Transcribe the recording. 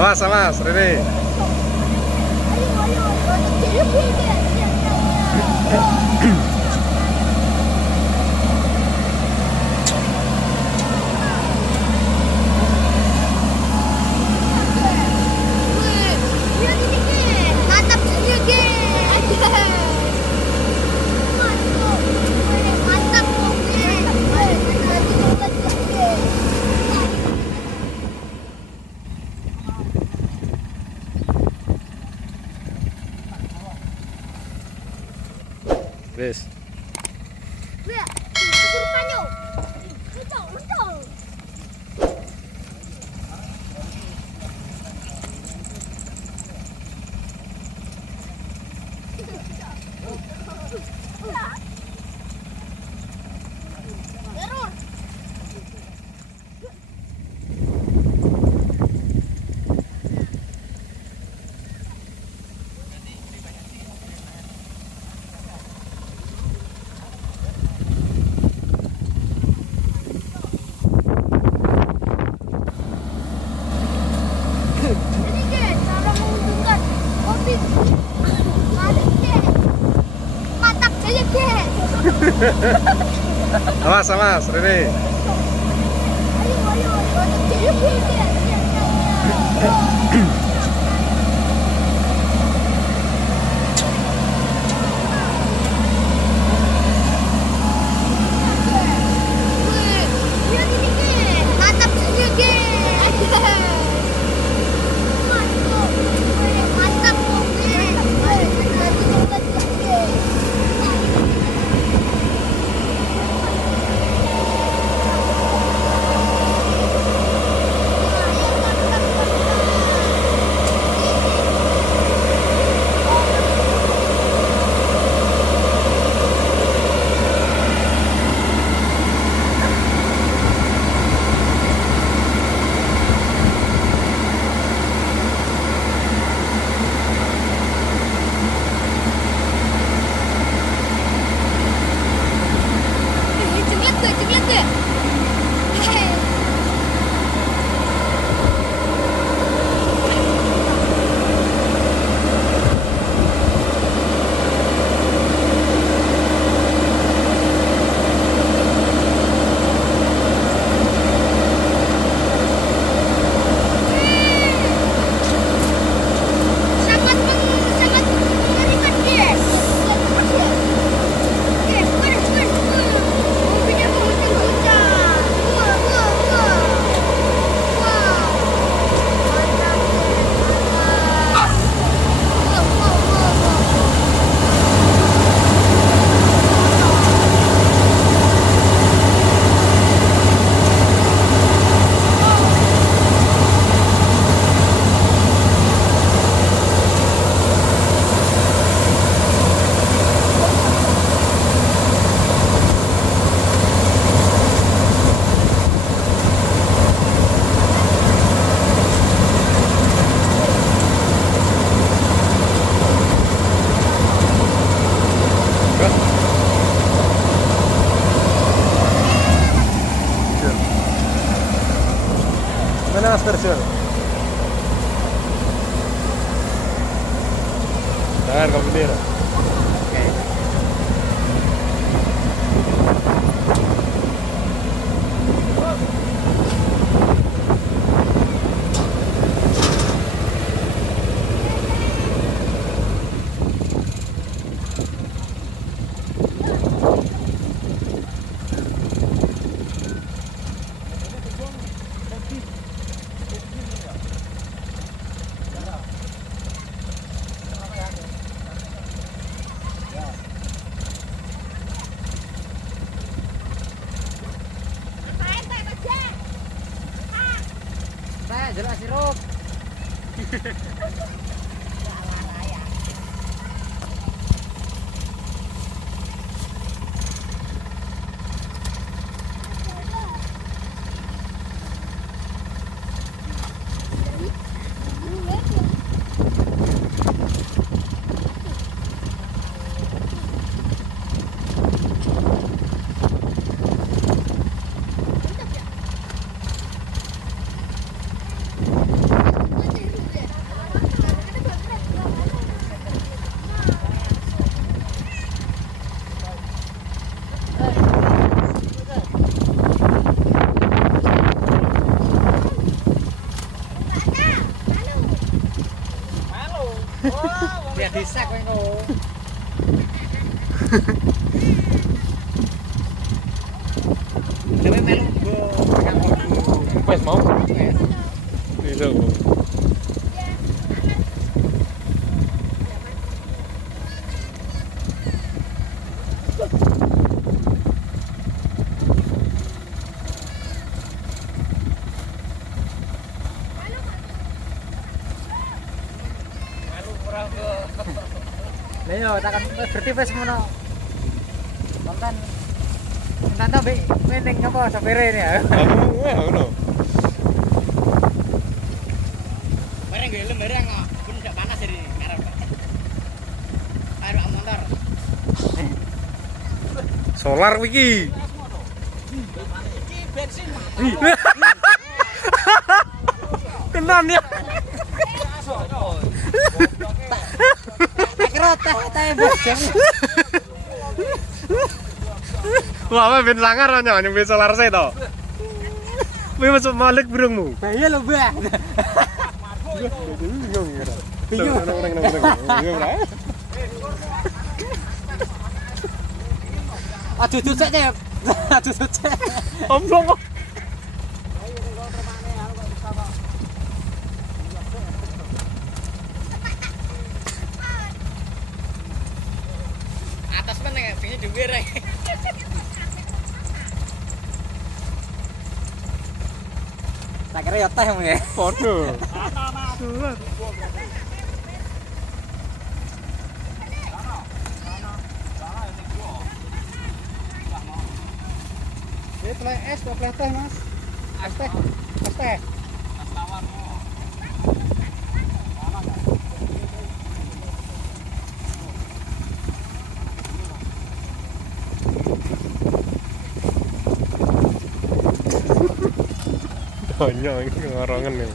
Awas, awas, Rene. Wes. Awas, awas, Rene. Mana aspersor? Jangan kamu bendera. Jelas sirup. Biar disak kowe engko. Dewe melu nggo tekan mlebu. Wes mau. Wes. Bisa. Lah yo takon berarti wis ngono. Konten. Nanti mbek mending apa sopire ini ya. Aku ngono. Bareng gue lembarang kok. Pun ndak panas jadi ngarep. Ayo motor. Solar wiki. Iki bensin. Kenan ya. Tak kira teh bojong. Wah, apa ben sangar nya nyembe solar se to. Kowe masuk malik burungmu. Bahaya lho, Mbak. Bingung ya. Bingung. Bingung ra? Aduh tucek, Cep. Aduh tucek. Omblong kok. Atas kan nek pinggir dhuwur rek. Tak kira ya teh mung ya. Podo. Ini teh es, teh Mas. Es teh. Es teh. Banyak ini ngarangan nih.